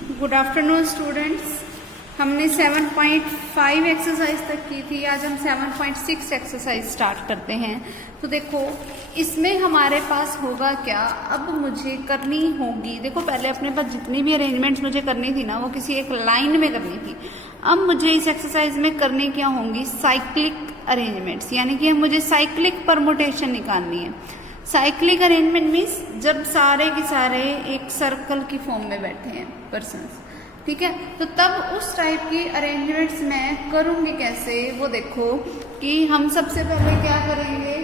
Good afternoon students. हमने 7.5 exercise तक की थी, आज हम 7.6 एक्सरसाइज स्टार्ट करते हैं। तो देखो इसमें हमारे पास होगा क्या, अब मुझे करनी होगी, देखो पहले अपने पास जितनी भी अरेंजमेंट्स मुझे करनी थी ना वो किसी एक लाइन में करनी थी। अब मुझे इस एक्सरसाइज में करने क्या होंगी, साइक्लिक अरेंजमेंट्स, यानी कि मुझे साइक्लिक परमुटेशन निकालनी है। साइक्लिक अरेंजमेंट मीन्स जब सारे के सारे एक सर्कल की फॉर्म में बैठे हैं पर्सन्स, ठीक है, तो तब उस टाइप की अरेंजमेंट्स मैं करूंगी कैसे, वो देखो कि हम सबसे पहले क्या करेंगे।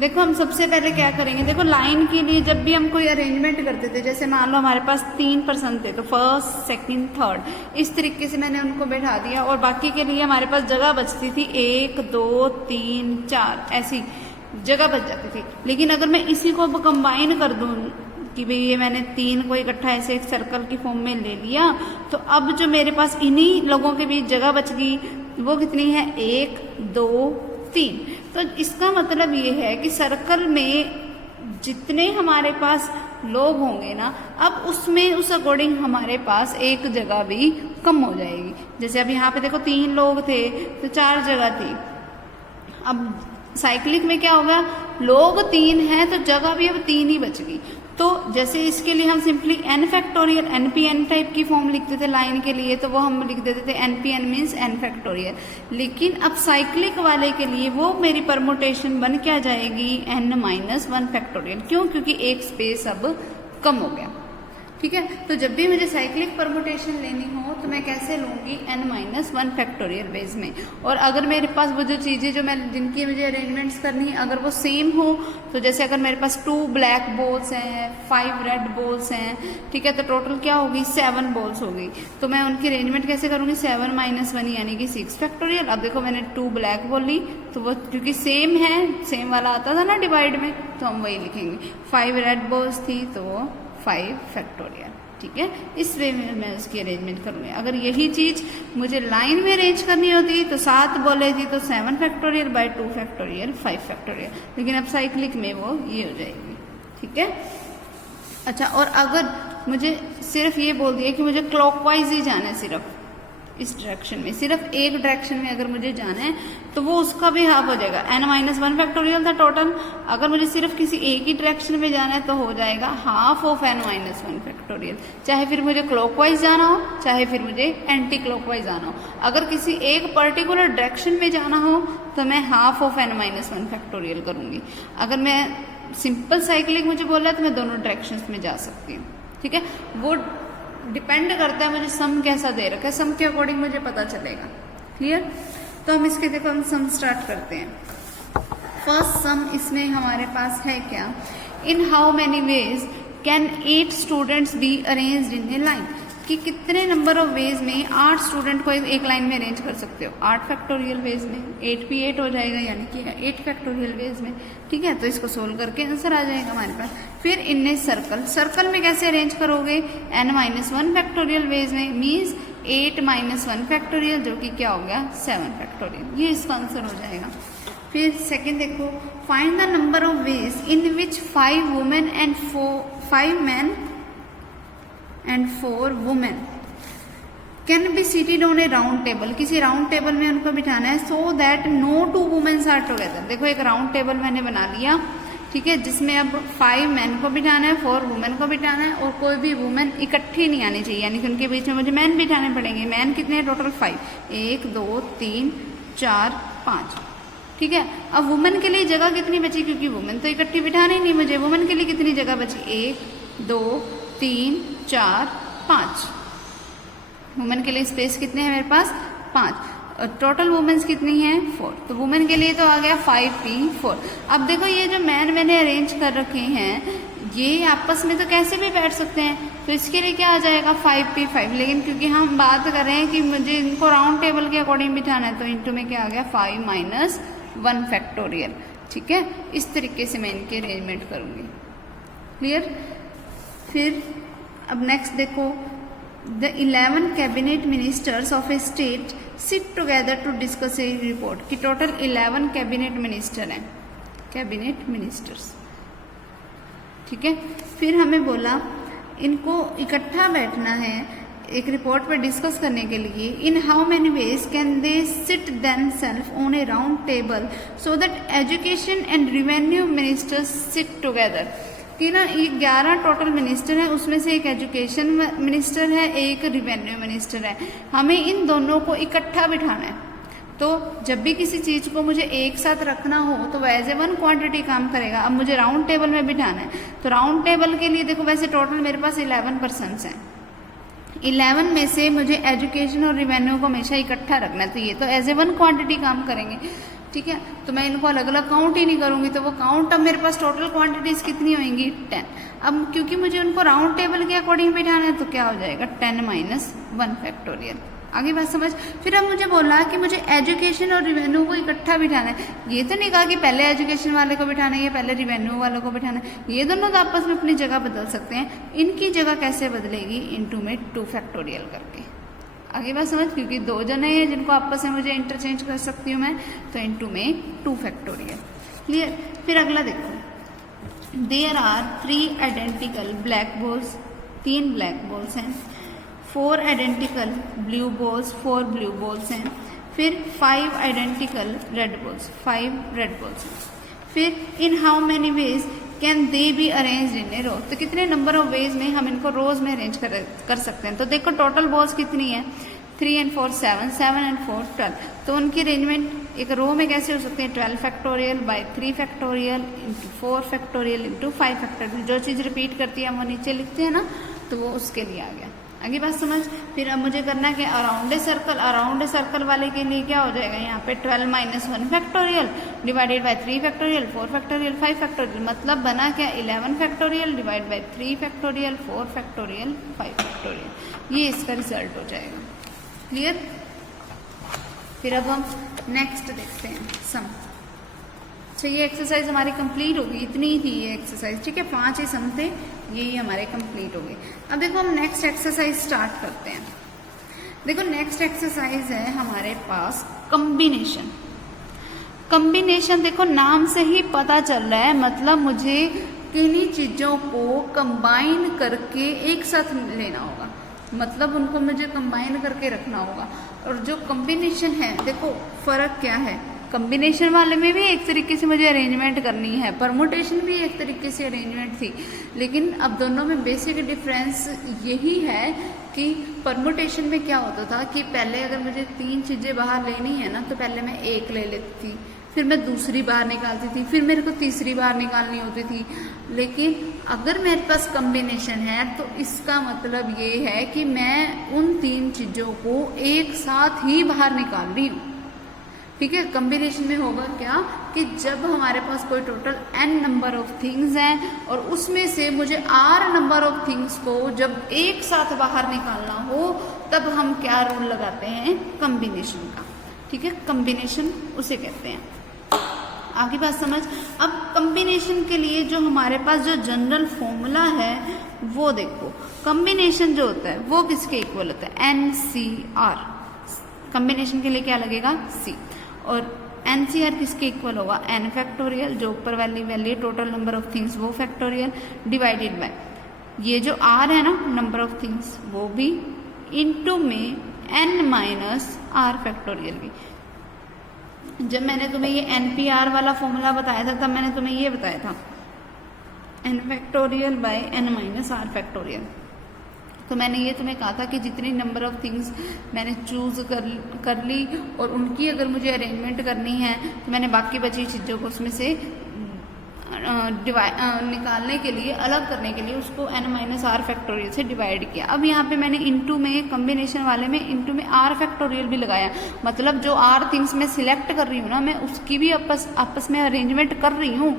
देखो हम सबसे पहले क्या करेंगे, देखो लाइन के लिए जब भी हम कोई अरेंजमेंट करते थे, जैसे मान लो हमारे पास 3 पर्सन थे, तो फर्स्ट सेकंड थर्ड, इस तरीके से मैंने उनको बैठा दिया और बाकी के लिए हमारे पास जगह बचती थी 1 2 3 4 ऐसी जगह बच जाती थी। लेकिन अगर मैं इसी को अब कंबाइन कर दूं कि भाई ये मैंने 3 को इकट्ठा ऐसे एक सर्कल की फॉर्म में ले लिया, तो अब जो मेरे पास इन्हीं लोगों के बीच जगह बच गई वो कितनी है, 1 2 3। तो इसका मतलब ये है कि सर्कल में जितने हमारे पास लोग होंगे ना, अब उसमें उस अकॉर्डिंग हमारे पास एक जगह भी कम हो जाएगी। जैसे अब यहाँ पे देखो 3 लोग थे तो 4 जगह थी। अब साइक्लिक में क्या होगा, लोग 3 हैं तो जगह भी अब 3 ही बच गई। तो जैसे इसके लिए हम simply n factorial npn type की फॉर्म लिखते थे लाइन के लिए, तो वो हम लिख देते थे npn मीन्स n फैक्टोरियल। लेकिन अब साइक्लिक वाले के लिए वो मेरी परमुटेशन बन क्या जाएगी, n-1 फैक्टोरियल। क्यों, क्योंकि एक स्पेस अब कम हो गया, ठीक है। तो जब भी मुझे साइक्लिक परमुटेशन लेनी हो तो मैं कैसे लूंगी, n-1 फैक्टोरियल बेस में। और अगर मेरे पास वो जो चीजें जो मैं जिनकी मुझे अरेंजमेंट्स करनी है अगर वो सेम हो, तो जैसे अगर मेरे पास 2 ब्लैक बॉल्स हैं, 5 रेड बॉल्स हैं, ठीक है, तो टोटल क्या होगी, 7 बॉल्स होगी। तो मैं उनकी अरेंजमेंट कैसे करूंगी, 7-1 यानी कि 6 फैक्टोरियल। अब देखो मैंने 2 ब्लैक बॉल ली तो वो क्योंकि सेम है, सेम वाला आता था ना डिवाइड में, तो हम वही लिखेंगे। 5 रेड बॉल्स थी तो वो 5 फैक्टोरियल, ठीक है। इस वे में मैं उसकी अरेंजमेंट करूंगी। अगर यही चीज मुझे लाइन में अरेंज करनी होती तो 7 बोले थी तो 7 फैक्टोरियल बाय 2 फैक्टोरियल 5 फैक्टोरियल, लेकिन अब साइक्लिक में वो ये हो जाएगी, ठीक है। अच्छा, और अगर मुझे सिर्फ ये बोल दिया कि मुझे क्लॉकवाइज ही जाना है, सिर्फ इस डायरेक्शन में, सिर्फ एक डायरेक्शन में अगर मुझे जाना है तो वो उसका भी हाफ हो जाएगा। n-1 फैक्टोरियल था टोटल, अगर मुझे सिर्फ किसी एक ही डायरेक्शन में जाना है तो हो जाएगा हाफ ऑफ n-1 फैक्टोरियल। चाहे फिर मुझे क्लॉकवाइज जाना हो, चाहे फिर मुझे एंटी क्लॉकवाइज आना हो। अगर किसी एक पर्टिकुलर डायरेक्शन में जाना हो तो मैं हाफ ऑफ n-1 फैक्टोरियल करूंगी। अगर मैं सिंपल साइक्लिक मुझे बोला तो मैं दोनों डायरेक्शन में जा सकती हूँ, ठीक है। वो डिपेंड करता है मुझे सम कैसा दे रखा है, सम के अकॉर्डिंग मुझे पता चलेगा, क्लियर। तो हम इसके देखो हम सम स्टार्ट करते हैं। फर्स्ट सम इसमें हमारे पास है क्या, इन how many ways can 8 students be arranged in A line, कि कितने नंबर ऑफ वेज में 8 स्टूडेंट को एक लाइन में अरेंज कर सकते हो। 8 फैक्टोरियल वेज में 8 भी 8 हो जाएगा, यानी कि 8 फैक्टोरियल वेज में, ठीक है। तो इसको सोल्व करके आंसर आ जाएगा हमारे पास। फिर इनने सर्कल, सर्कल में कैसे अरेंज करोगे, n-1 फैक्टोरियल वेज में, मीन्स 8-1 फैक्टोरियल, जो कि क्या हो गया 7 फैक्टोरियल, ये इसका आंसर हो जाएगा। फिर सेकेंड देखो, find the number of ways in which 5 women and 5 man and 4 women can be seated on a round table, किसी राउंड टेबल में उनको बिठाना है, so that no 2 women are together। देखो एक राउंड टेबल मैंने बना लिया, ठीक है, जिसमें अब 5 मैन को बिठाना है, 4 वुमेन को बिठाना है, और कोई भी वुमेन इकट्ठी नहीं आनी चाहिए, यानी कि उनके बीच में मुझे मैन बिठाने पड़ेंगे। मैन कितने हैं, टोटल 5, 1 2 3 4 5, ठीक है। अब वुमेन के लिए जगह कितनी बची, क्योंकि वुमेन तो इकट्ठी बिठानी नहीं मुझे, वुमेन के लिए कितनी जगह बची, 1 2 3 4 5। वुमेन के लिए स्पेस कितने हैं मेरे पास, 5। टोटल वुमेन्स कितनी हैं, 4। तो वुमेन के लिए तो आ गया 5p4। अब देखो ये जो मैन मैंने अरेंज कर रखे हैं ये आपस में तो कैसे भी बैठ सकते हैं, तो इसके लिए क्या आ जाएगा 5p5। लेकिन क्योंकि हम बात कर रहे हैं कि मुझे इनको राउंड टेबल के अकॉर्डिंग बिठाना है, तो इंटू में क्या आ गया 5-1 फैक्टोरियल, ठीक है। इस तरीके से मैं इनकी अरेंजमेंट करूंगी, क्लियर। फिर अब नेक्स्ट देखो, the 11 cabinet ministers of a state sit together to discuss a report, कि टोटल 11 कैबिनेट मिनिस्टर हैं, कैबिनेट मिनिस्टर्स, ठीक है। फिर हमें बोला इनको इकट्ठा बैठना है एक रिपोर्ट पर डिस्कस करने के लिए। In how many ways can they sit themself on a round table so that education and revenue ministers sit together. कि ना ये 11 टोटल मिनिस्टर है, उसमें से एक एजुकेशन मिनिस्टर है, एक रिवेन्यू मिनिस्टर है। हमें इन दोनों को इकट्ठा बिठाना है। तो जब भी किसी चीज को मुझे एक साथ रखना हो तो वो एज ए वन क्वांटिटी काम करेगा। अब मुझे राउंड टेबल में बिठाना है, तो राउंड टेबल के लिए देखो वैसे टोटल मेरे पास 11 पर्सन्स हैं। 11 में से मुझे एजुकेशन और रिवेन्यू को हमेशा इकट्ठा रखना चाहिए, तो एज ए वन क्वांटिटी काम करेंगे। ठीक है, तो मैं इनको अलग अलग काउंट ही नहीं करूंगी, तो वो काउंट अब मेरे पास टोटल क्वांटिटीज कितनी होंगी 10। अब क्योंकि मुझे उनको राउंड टेबल के अकॉर्डिंग बिठाना है, तो क्या हो जाएगा 10 माइनस 1 फैक्टोरियल। आगे बात समझ। फिर अब मुझे बोला कि मुझे एजुकेशन और रिवेन्यू को इकट्ठा बिठाना है। ये तो नहीं कहा कि पहले एजुकेशन वाले को बिठाना है या पहले रिवेन्यू वाले को बिठाना है, ये दोनों तो आपस में अपनी जगह बदल सकते हैं। इनकी जगह कैसे बदलेगी, इनटू में 2 फैक्टोरियल करके। आगे बात समझ, क्योंकि 2 जने हैं जिनको आपस में मुझे इंटरचेंज कर सकती हूँ मैं, तो इनटू में 2 फैक्टोरियल। क्लियर। फिर अगला देखो, there are 3 identical black balls, 3 black balls हैं। 4 identical blue balls, 4 blue balls हैं। फिर 5 identical red balls, 5 red balls हैं। फिर in how many ways can they be arrange in a row, तो कितने नंबर ऑफ वेज में हम इनको रोज में अरेंज कर सकते हैं। तो देखो टोटल बॉल्स कितनी है, 3 and 4 7, 7 and 4 12। तो उनकी अरेंजमेंट एक रो में कैसे हो सकते हैं, 12 factorial by 3 factorial into 4 factorial into 5 factorial. जो चीज रिपीट करती है हम वो नीचे लिखते हैं ना, तो वो उसके लिए आ गया। आगे बात समझ। फिर अब मुझे करना है कि around a circle, around a circle वाले के लिए क्या हो जाएगा, यहाँ पे 12 minus 1 factorial divided bye 3 factorial 4 factorial 5 factorial. मतलब बना क्या, 11 factorial divide by 3 factorial 4 factorial 5 factorial. ये इसका रिजल्ट हो जाएगा। क्लियर। फिर अब हम नेक्स्ट देखते हैं सम। अच्छा, ये एक्सरसाइज हमारी कंप्लीट होगी, इतनी ही थी ये एक्सरसाइज। ठीक है, 5 ही सम थे, यही हमारे कंप्लीट हो गए। अब देखो हम नेक्स्ट एक्सरसाइज स्टार्ट करते हैं। देखो नेक्स्ट एक्सरसाइज है हमारे पास कॉम्बिनेशन। कॉम्बिनेशन देखो नाम से ही पता चल रहा है, मतलब मुझे किन्हीं चीजों को कंबाइन करके एक साथ लेना होगा, मतलब उनको मुझे कंबाइन करके रखना होगा। और जो कॉम्बिनेशन है, देखो फर्क क्या है, कॉम्बिनेशन वाले में भी एक तरीके से मुझे अरेंजमेंट करनी है, परमुटेशन भी एक तरीके से अरेंजमेंट थी, लेकिन अब दोनों में बेसिक डिफरेंस यही है कि परमुटेशन में क्या होता था कि पहले अगर मुझे 3 चीजें बाहर लेनी है ना, तो पहले मैं एक ले लेती थी, फिर मैं दूसरी बार निकालती थी, फिर मेरे को तीसरी बार निकालनी होती थी। लेकिन अगर मेरे पास कॉम्बिनेशन है तो इसका मतलब ये है कि मैं उन 3 चीजों को एक साथ ही बाहर निकाल रही हूँ। ठीक है, कॉम्बिनेशन में होगा क्या कि जब हमारे पास कोई total n number of things हैं और उसमें से मुझे r नंबर ऑफ थिंग्स को जब एक साथ बाहर निकालना हो, तब हम क्या रूल लगाते हैं, कॉम्बिनेशन का। ठीक है, कॉम्बिनेशन उसे कहते हैं। आगे बात समझ। अब कॉम्बिनेशन के लिए जो हमारे पास जो जनरल फॉर्मूला है वो देखो, कॉम्बिनेशन जो होता है वो किसके इक्वल होता है, NCR। कॉम्बिनेशन के लिए क्या लगेगा, C। और NCR किसके इक्वल होगा, n फैक्टोरियल, जो ऊपर वाली value total number of things वो फैक्टोरियल, डिवाइडेड बाय ये जो r है ना नंबर ऑफ थिंग्स वो भी, इनटू में n माइनस r फैक्टोरियल भी। जब मैंने तुम्हें ये NPR वाला फॉर्मूला बताया था तब मैंने तुम्हें ये बताया था n factorial by n minus r factorial. तो मैंने ये तुम्हें कहा था कि जितनी नंबर ऑफ थिंग्स मैंने चूज कर ली और उनकी अगर मुझे अरेंजमेंट करनी है तो मैंने बाकी बची चीज़ों को उसमें से निकालने के लिए, अलग करने के लिए उसको n माइनस आर फैक्टोरियल से डिवाइड किया। अब यहाँ पे मैंने इनटू में, कॉम्बिनेशन वाले में इनटू में r फैक्टोरियल भी लगाया, मतलब जो r थिंग्स मैं सिलेक्ट कर रही हूँ ना, मैं उसकी भी आपस में अरेंजमेंट कर रही हूँ।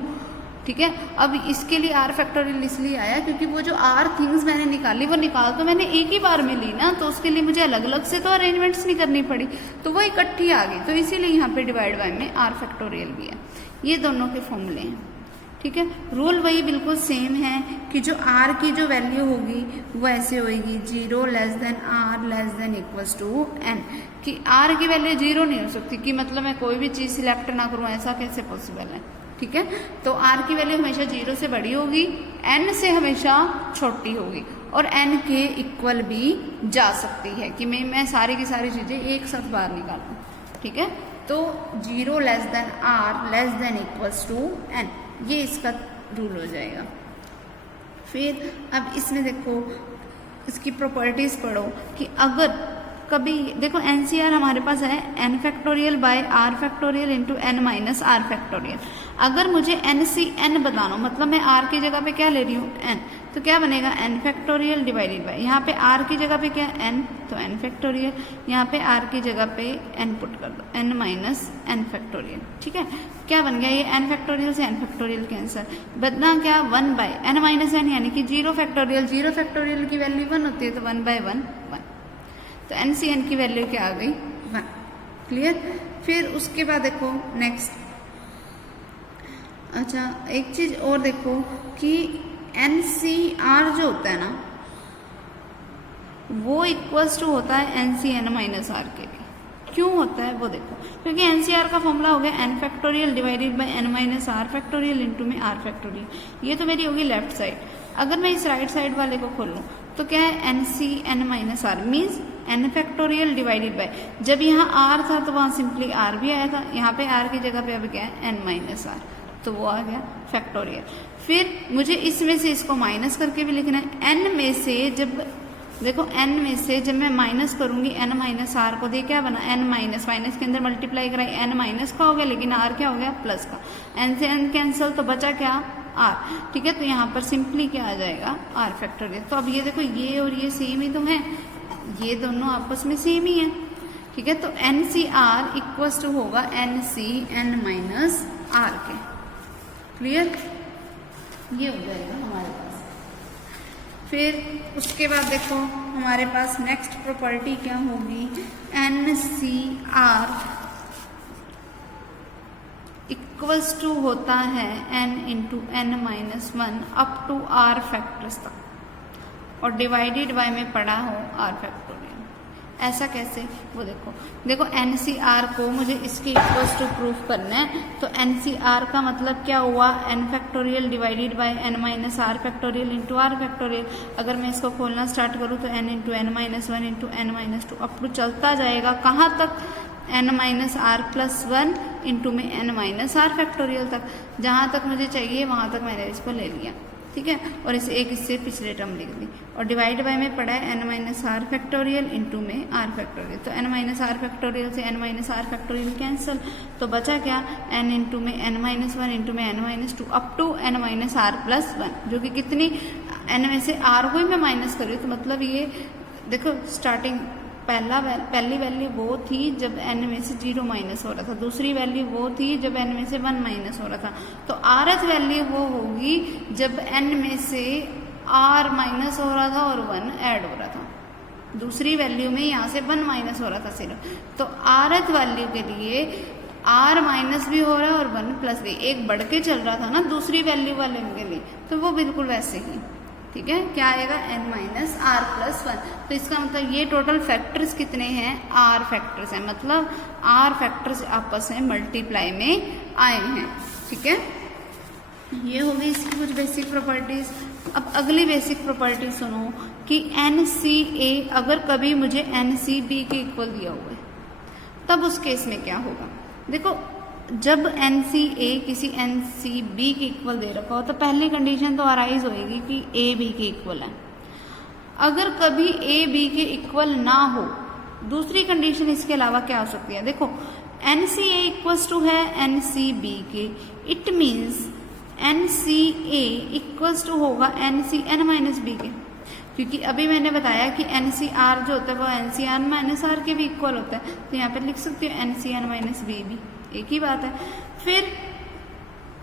ठीक है, अब इसके लिए r फैक्टोरियल इसलिए आया क्योंकि वो जो r थिंग्स मैंने निकाली वो निकाल तो मैंने एक ही बार में ली ना, तो उसके लिए मुझे अलग अलग से तो अरेंजमेंट्स नहीं करनी पड़ी, तो वो इकट्ठी आ गई, तो इसीलिए यहाँ पे डिवाइड बाय में r फैक्टोरियल भी है। ये दोनों के फॉर्मूले हैं। ठीक है, रूल वही बिल्कुल सेम है कि जो r की जो वैल्यू होगी वो ऐसे होगी 0 less than r less than equals to n, कि r की वैल्यू 0 नहीं हो सकती, कि मतलब मैं कोई भी चीज़ सिलेक्ट ना करूँ, ऐसा कैसे पॉसिबल है। ठीक है, तो r की वैल्यू हमेशा 0 से बड़ी होगी, n से हमेशा छोटी होगी, और n के इक्वल भी जा सकती है कि मैं सारी की सारी चीज़ें एक साथ बाहर निकालूँ, ठीक है। तो 0 less than r less than equals to n, ये इसका रूल हो जाएगा। फिर अब इसमें देखो इसकी प्रॉपर्टीज पढ़ो कि अगर कभी देखो NCR हमारे पास है n factorial by r factorial into n minus r factorial. अगर मुझे NCN बताना हो, मतलब मैं r की जगह पे क्या ले रही हूँ n, तो क्या बनेगा n फैक्टोरियल डिवाइडेड बाय, यहाँ पे r की जगह पे क्या n, तो n फैक्टोरियल, यहाँ पे r की जगह पे n पुट कर दो, n माइनस n फैक्टोरियल, ठीक है। क्या बन गया ये n फैक्टोरियल से n फैक्टोरियल कैंसर, बदला क्या 1 बाय n माइनस n यानी कि 0 फैक्टोरियल, 0 फैक्टोरियल की वैल्यू 1 होती है तो 1 बाय 1 1, तो NCN की वैल्यू क्या आ गई 1, क्लियर। फिर उसके बाद देखो नेक्स्ट, अच्छा एक चीज और देखो कि NCR जो होता है ना वो इक्वल्स टू होता है NCN माइनस R के लिए। क्यों होता है वो देखो, क्योंकि NCR का फॉर्मूला हो गया n factorial divided by n minus R factorial into में R फैक्टोरियल। ये तो मेरी होगी लेफ्ट साइड। अगर मैं इस राइट साइड वाले को खोलूँ तो क्या है NCN minus R means n factorial divided bye, जब यहाँ R था तो वहाँ सिंपली R भी आया था, यहाँ पे R की जगह पे अब क्या है n माइनस R, तो वो आ गया फैक्टोरियल। फिर मुझे इसमें से इसको माइनस करके भी लिखना है, n में से जब देखो n में से जब मैं माइनस करूंगी n माइनस R को, दे क्या बना n माइनस, माइनस के अंदर मल्टीप्लाई कराई n माइनस का हो गया, लेकिन R क्या हो गया प्लस का, n से n कैंसिल तो बचा क्या R, ठीक है। तो यहाँ पर सिंपली क्या आ जाएगा R फैक्टोरियल। तो अब ये देखो ये और ये सेम ही तो है, ये दोनों आपस में सेम ही है, ठीक है। तो NCR इक्वल्स टू होगा NCN माइनस R के, क्लियर, ये हो जाएगा हमारे पास। फिर उसके बाद देखो हमारे पास नेक्स्ट प्रॉपर्टी क्या होगी, NCR इक्वल्स टू होता है n into n minus 1 up to R factors तक, और डिवाइडेड बाय में पड़ा हो R फैक्टोरियल। ऐसा कैसे वो देखो NCR को मुझे इसके इक्वल्स टू प्रूफ करना है, तो NCR का मतलब क्या हुआ n factorial divided by n minus R factorial into R factorial. अगर मैं इसको खोलना स्टार्ट करूँ तो n into n minus 1 into n minus 2 up to चलता जाएगा कहाँ तक, n minus R plus 1 into में n माइनस R फैक्टोरियल तक। जहाँ तक मुझे चाहिए वहाँ तक मैंने इसको ले लिया, ठीक है, और इसे एक इससे पिछले टर्म लिख दी, और डिवाइड बाय में पड़ा है n minus R factorial into में R फैक्टोरियल। तो n माइनस R फैक्टोरियल से n minus R factorial cancel, तो बचा क्या n इंटू में n माइनस 1 इंटू में n minus 2 up to n minus R plus 1, जो कि कितनी n में से R को ही मैं माइनस कर रही हूँ। तो मतलब ये देखो स्टार्टिंग पहली वैल्यू वो थी जब n में से 0 माइनस हो रहा था, दूसरी वैल्यू वो थी जब n में से 1 माइनस हो रहा था, तो rth वैल्यू वो होगी जब n में से r माइनस हो रहा था और 1 ऐड हो रहा था। दूसरी वैल्यू में यहाँ से 1 माइनस हो रहा था सिर्फ, तो rth वैल्यू के लिए r माइनस भी हो रहा है और 1 प्लस भी, एक बढ़ के चल रहा था ना दूसरी वैल्यू वाले के लिए, तो वो बिल्कुल वैसे ही, ठीक है। क्या आएगा n माइनस R प्लस 1। तो इसका मतलब ये टोटल फैक्टर्स कितने हैं, R फैक्टर्स हैं, मतलब R फैक्टर्स आपस में मल्टीप्लाई में आए हैं, ठीक है। ये हो गई इसकी कुछ बेसिक प्रॉपर्टीज। अब अगली बेसिक प्रॉपर्टी सुनो कि NCA अगर कभी मुझे NCB के इक्वल दिया हुआ है तब उस केस में क्या होगा। देखो जब NCA किसी NCB के इक्वल दे रखा हो तो पहली कंडीशन तो अराइज होएगी कि A B के इक्वल है। अगर कभी A B के इक्वल ना हो, दूसरी कंडीशन इसके अलावा क्या हो सकती है, देखो NCA इक्वल्स टू है NCB के, it means NCA equals to होगा NCN माइनस B के, क्योंकि अभी मैंने बताया कि NCR जो होता है वो NCN माइनस R के भी इक्वल होता है, तो यहाँ पे लिख सकती हो NCN माइनस B भी, एक ही बात है। फिर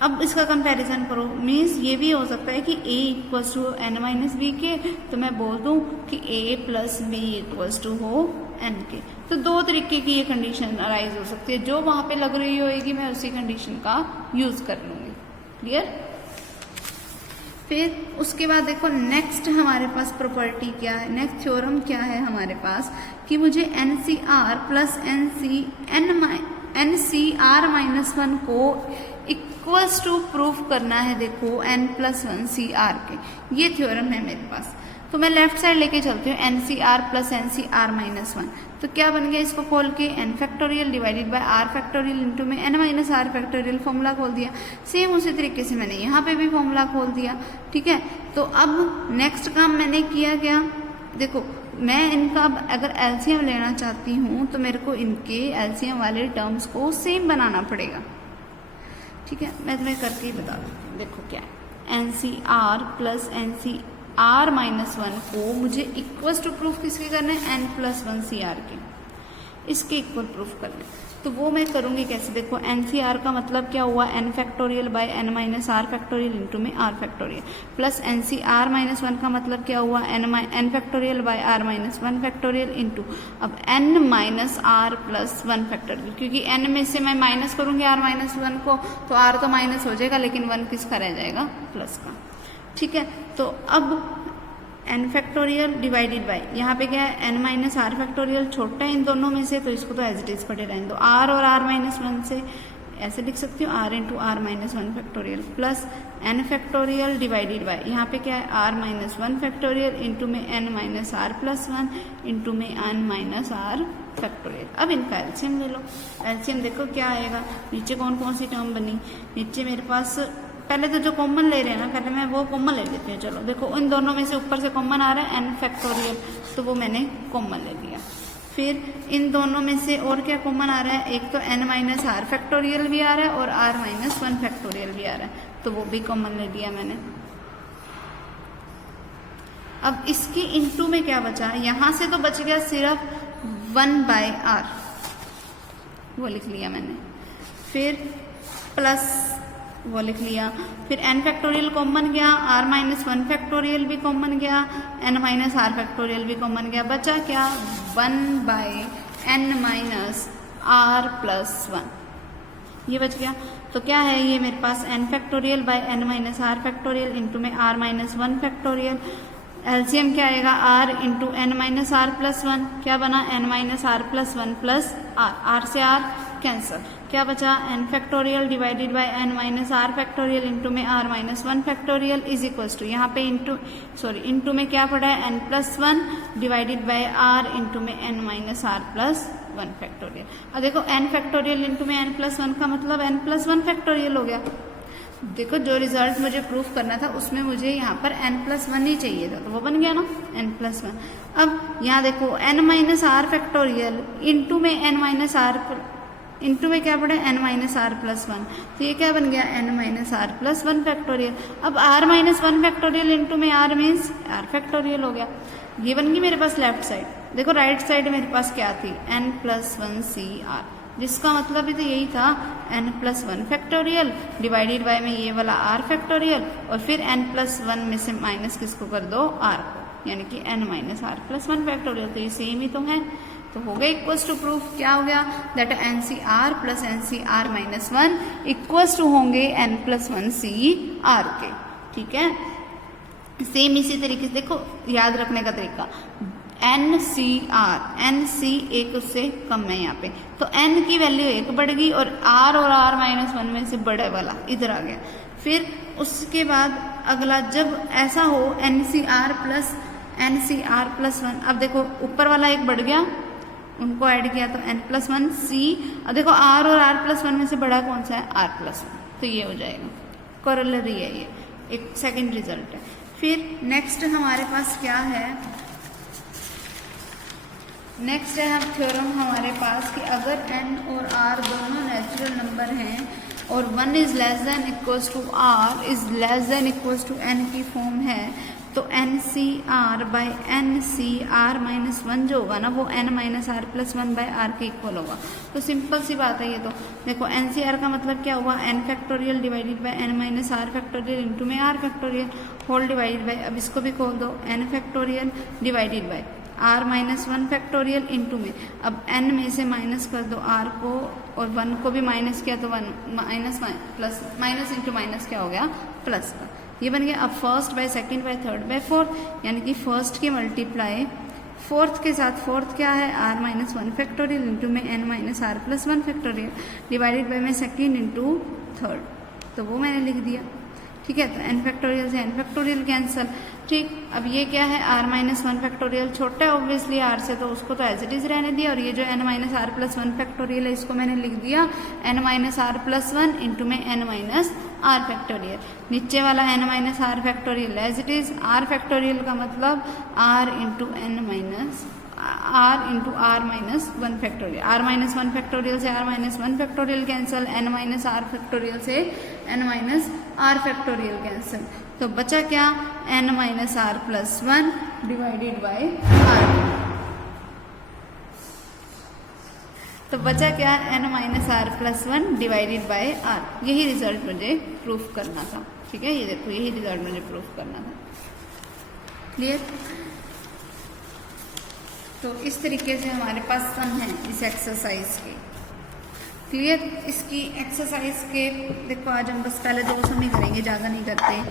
अब इसका कंपैरिजन करो, मीन्स ये भी हो सकता है कि A equals to N minus B के, तो मैं बोल दूँ कि A plus B equals to हो N के। तो दो तरीके की ये कंडीशन अराइज हो सकती है, जो वहाँ पे लग रही होगी मैं उसी कंडीशन का यूज कर लूँगी, क्लियर। फिर उसके बाद देखो नेक्स्ट हमारे पास प्रॉपर्टी क्या है, नेक्स्ट थ्योरम क्या है हमारे पास कि मुझे NCR प्लस NCR माइनस 1 को इक्वल्स टू प्रूफ करना है देखो n+1 CR के, ये थ्योरम है मेरे पास। तो मैं लेफ्ट साइड लेके चलती हूँ NCR प्लस NCR-1, तो क्या बन गया इसको खोल के n factorial divided by r factorial into में n minus r factorial formula खोल दिया। सेम उसी तरीके से मैंने यहाँ पे भी फॉर्मूला खोल दिया, ठीक है। तो अब नेक्स्ट काम मैंने किया क्या, देखो मैं इनका अब अगर एलसीएम लेना चाहती हूँ तो मेरे को इनके एलसीएम वाले टर्म्स को सेम बनाना पड़ेगा, ठीक है। मैं तुम्हें करके ही बता देती हूँ। देखो क्या है, NCR प्लस NCR-1 को मुझे इक्वल्स टू प्रूफ किसके करना है, n+1 CR के, इसके इक्वल प्रूफ करना है। तो वो मैं करूँगी कैसे, देखो NCR का मतलब क्या हुआ, n factorial by n minus r factorial into में r फैक्टोरियल, प्लस NCR-1 का मतलब क्या हुआ, n factorial by r minus 1 factorial into अब n minus r plus 1 factorial, क्योंकि n में से मैं माइनस करूँगी r-1 को तो r तो माइनस हो जाएगा लेकिन 1 किसका रह जाएगा, प्लस का, ठीक है। तो अब n फैक्टोरियल डिवाइडेड बाय, यहाँ पे क्या है n माइनस r फैक्टोरियल छोटा है इन दोनों में से, तो इसको तो एज इट इज पढ़े रहने दो। r और r-1 से ऐसे लिख सकती हूँ r into r-1 factorial plus n factorial divided bye, यहाँ पे क्या है r-1 फैक्टोरियल इंटू में n minus r plus 1 into में n माइनस r फैक्टोरियल। अब इनका एलसीएम ले लो, एलसीएम देखो क्या आएगा, नीचे कौन कौन सी टर्म बनी, नीचे मेरे पास पहले तो जो कॉमन ले रहे हैं ना, पहले मैं वो कॉमन ले लेती हूँ। चलो देखो इन दोनों में से ऊपर से कॉमन आ रहा है n फैक्टोरियल, तो वो मैंने कॉमन ले लिया। फिर इन दोनों में से और क्या कॉमन आ रहा है, एक तो n माइनस r फैक्टोरियल भी आ रहा है और r-1 फैक्टोरियल भी आ रहा है, तो वो भी कॉमन ले लिया मैंने। अब इसकी इंटू में क्या बचा, यहाँ से तो बच गया सिर्फ 1/r, वो लिख लिया मैंने, फिर प्लस वो लिख लिया, फिर n फैक्टोरियल कॉमन गया, r-1 फैक्टोरियल भी कॉमन गया, n माइनस r फैक्टोरियल भी कॉमन गया, बचा क्या 1/n माइनस r प्लस 1, ये बच गया। तो क्या है ये मेरे पास n factorial by n minus r factorial into में r-1 फैक्टोरियल, एलसीएम क्या आएगा r into n minus r plus 1, क्या बना n minus r plus 1 plus r से r कैंसल, क्या बचा n factorial divided by n minus r factorial into में r-1 factorial is equals to, यहाँ पे इंटू में क्या पड़ा है n plus 1 divided by r into में n minus r plus 1 factorial. अब देखो n फैक्टोरियल इंटू में n प्लस 1 का मतलब n प्लस 1 फैक्टोरियल हो गया। देखो जो रिजल्ट मुझे प्रूफ करना था उसमें मुझे यहाँ पर n+1 ही चाहिए था, तो वो बन गया ना n+1। अब यहाँ देखो n minus r factorial into में n माइनस r इंटू में क्या पड़े n माइनस r प्लस 1, तो ये क्या बन गया n minus r plus 1 factorial. अब r-1 फैक्टोरियल इंटू में r मीन्स r फैक्टोरियल हो गया, ये बन गई मेरे पास लेफ्ट साइड। देखो राइट साइड मेरे पास क्या थी n+1 CR, जिसका मतलब भी तो यही था n+1 फैक्टोरियल डिवाइडेड बाय में ये वाला r फैक्टोरियल, और फिर n+1 में से माइनस किसको कर दो r को, यानी कि n minus r plus 1 factorial, तो ये सेम ही तो है। तो हो गया इक्वल्स टू प्रूफ, क्या हो गया that NCR plus NCR-1 equals to होंगे n+1 CR के, ठीक है। सेम इसी तरीके से देखो याद रखने का तरीका, NC एक उससे कम है यहाँ पे, तो n की वैल्यू 1 बढ़ गई और r-1 में से बड़े वाला इधर आ गया। फिर उसके बाद अगला जब ऐसा हो NCR प्लस 1, अब देखो ऊपर वाला एक बढ़ गया, उनको ऐड किया तो n+1 C, अब देखो r और r+1 में से बड़ा कौन सा है r+1, तो ये हो जाएगा, कोरोलरी है ये, एक सेकंड रिजल्ट है। फिर नेक्स्ट हमारे पास क्या है, नेक्स्ट है हम थ्योरम हमारे पास कि अगर n और r दोनों नेचुरल नंबर हैं और 1 is less than equals to r is less than equals to n की फॉर्म है, तो NCR बाय NCR-1 जो होगा ना वो n minus r plus 1 by r के इक्वल होगा। तो सिंपल सी बात है ये, तो देखो NCR का मतलब क्या हुआ n factorial divided by n minus r factorial into में r factorial whole divided by, अब इसको भी खोल दो n factorial divided by r-1 factorial into में, अब n में से माइनस कर दो r को और 1 को भी माइनस किया तो 1 minus plus minus into minus क्या हो गया प्लस का, ये बन गया। अब first by second by third by fourth, यानी कि फर्स्ट की मल्टीप्लाई फोर्थ के साथ, फोर्थ क्या है r-1 फैक्टोरियल इंटू में n minus r plus 1 factorial divided bye में सेकंड इंटू थर्ड, तो वो मैंने लिख दिया। ठीक है, तो n फैक्टोरियल से n फैक्टोरियल कैंसिल। ठीक, अब ये क्या है, r माइनस 1 फैक्टोरियल छोटा है ऑब्वियसली r से, तो उसको तो एज इट इज रहने दिया। और ये जो n minus r plus 1 factorial है इसको मैंने लिख दिया n minus r plus 1 into में n माइनस आर फैक्टोरियल। नीचे वाला n minus r factorial as it is, r factorial का मतलब r into n minus r into r minus 1 factorial. r minus 1 factorial से r minus 1 factorial cancel, n minus r factorial से n minus r factorial cancel. तो बचा क्या, n minus r plus 1 divided by r। तो बचा क्या, n minus r plus 1 divided by r। यही result मुझे प्रूफ करना था। ठीक है, ये देखो यही रिजल्ट मुझे प्रूफ करना था। क्लियर? तो इस तरीके से हमारे पास सम है इस एक्सरसाइज के। क्लियर? इसकी एक्सरसाइज के देखो आज हम बस पहले 2 सम ही करेंगे, ज़्यादा नहीं करते।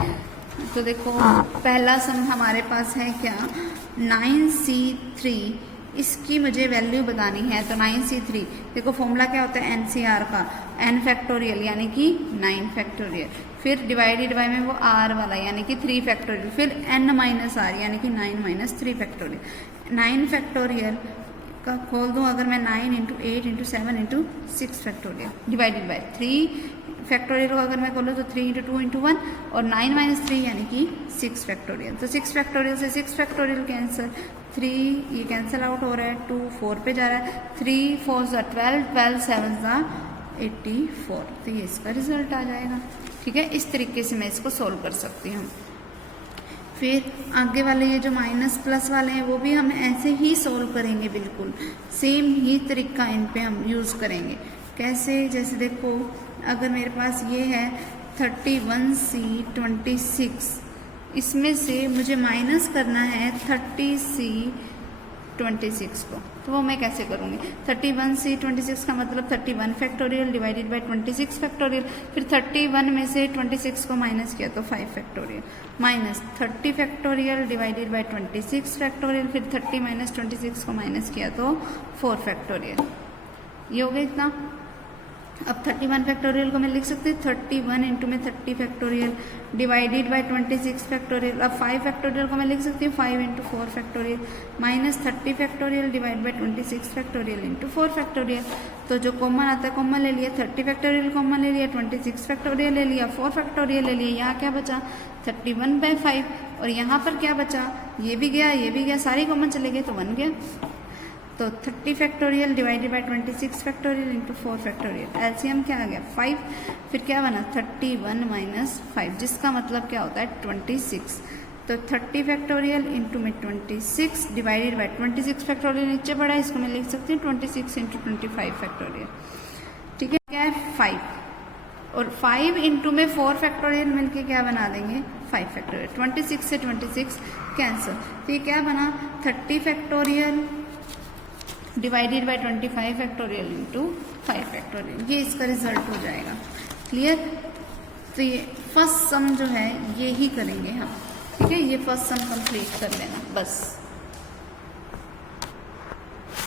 तो देखो पहला सम हमारे पास है क्या, 9c3, इसकी मुझे वैल्यू बतानी है। तो 9c3 देखो फॉर्मूला क्या होता है NCR का, n फैक्टोरियल यानी कि 9 फैक्टोरियल, फिर डिवाइडेड बाय में वो r वाला यानी कि 3 फैक्टोरियल, फिर n माइनस आर यानी कि 9 माइनस 3 फैक्टोरियल। 9 फैक्टोरियल का खोल दूँ अगर मैं 9 into 8 into 7 into 6 factorial divided bye 3 factorial को अगर मैं खोलूँ तो 3 इंटू 2 इंटू 1 और 9 माइनस 3 यानी कि 6 फैक्टोरियल। तो 6 फैक्टोरियल से 6 फैक्टोरियल कैंसिल, 3 ये कैंसिल आउट हो रहा है, 2 4 पे जा रहा है, 3 4 12, 12 7 84। तो ये इसका रिजल्ट आ जाएगा। ठीक है, इस तरीके से मैं इसको सोल्व कर सकती हूँ। फिर आगे वाले ये जो माइनस प्लस वाले हैं वो भी हम ऐसे ही सोल्व करेंगे, बिल्कुल सेम ही तरीका इन पे हम यूज़ करेंगे। कैसे, जैसे देखो अगर मेरे पास ये है 31c26, इसमें से मुझे माइनस करना है 30c26 को, तो वो मैं कैसे करूँगी। 31c26 का मतलब 31 फैक्टोरियल डिवाइडेड बाय 26 फैक्टोरियल, फिर 31 में से 26 को माइनस किया तो 5 factorial, minus 30 factorial divided bye 26 factorial, फिर 30 माइनस 26 को माइनस किया तो 4 फैक्टोरियल। ये हो गया इतना। अब 31 फैक्टोरियल को मैं लिख सकती हूँ 31 इंटू में 30 फैक्टोरियल डिवाइडेड बाय 26 फैक्टोरियल। अब 5 फैक्टोरियल को मैं लिख सकती हूँ 5 into 4 factorial minus 30 factorial divide by 26 factorial into 4 factorial. तो जो कॉमन आता है कॉमन ले लिया, 30 फैक्टोरियल कॉमन ले लिया, 26 फैक्टोरियल ले लिया, 4 फैक्टोरियल ले लिया। यहाँ क्या बचा 31/5 और यहाँ पर क्या बचा, ये भी गया ये भी गया, सारे कॉमन चले गए तो 1 गया। तो 30 factorial divided bye 26 factorial into 4 factorial, LCM क्या आ गया 5। फिर क्या बना 31 माइनस 5 जिसका मतलब क्या होता है 26। तो 30 फैक्टोरियल इंटू में 26 डिवाइडेड बाय 26 फैक्टोरियल नीचे पड़ा, इसको मैं लिख सकती हूँ 26 इंटू 25 फैक्टोरियल। ठीक है, क्या है 5 और 5 इंटू में 4 फैक्टोरियल मिलके क्या बना देंगे 5 फैक्टोरियल। 26 से 26 कैंसिल, तो ये क्या बना 30 factorial divided bye 25 factorial into 5 factorial, ये इसका रिजल्ट हो जाएगा। क्लियर? तो ये फर्स्ट सम जो है ये ही करेंगे हम। ठीक है, ये फर्स्ट सम कंप्लीट कर लेना बस।